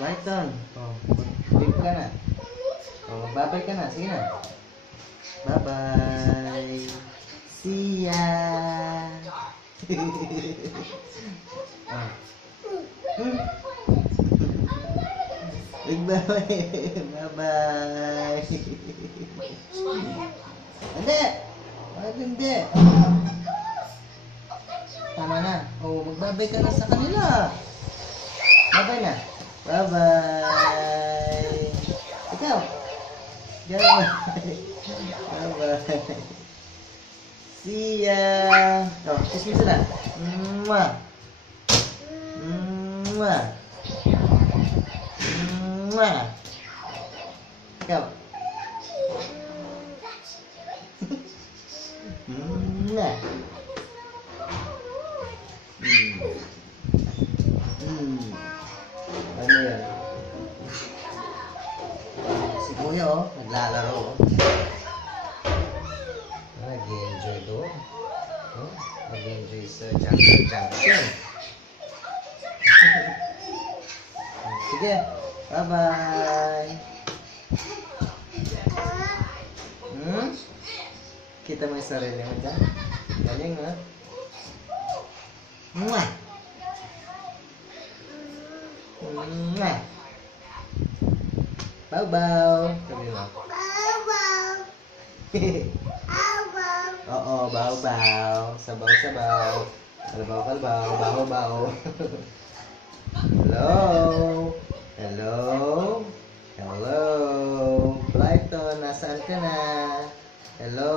Brighton. Oh, mag-wave ka na. Oh, magbabay ka na. Sige na. Bye-bye. See ya. Ah. Bye-bye. Bye-bye. Hindi. Bakit hindi? Tama na. Oh, magbabay ka na sa kanila. Bye-bye na. Bye-bye. Ikaw. Bye-bye. See ya. Oh, kiss mo sila. Mwah. Mwah. Mwah. Ikaw. Mwah. Ano yan? Si Kuya, oh, naglalaro. Nag-enjoy doon. Oh, nag-enjoy sa junction. Sige, bye-bye. Kita mo yung sarili mo dyan? Galing, ha? Mwah! Mwah! Bow-bow! Sabi mo. Bow-bow. Bow-bow. Oo, bow-bow. Sabaw-sabaw. Kalbaw-kalbaw. Baho-baho. Hello? Hello? Hello? Brighton, nasaan ka na? Hello?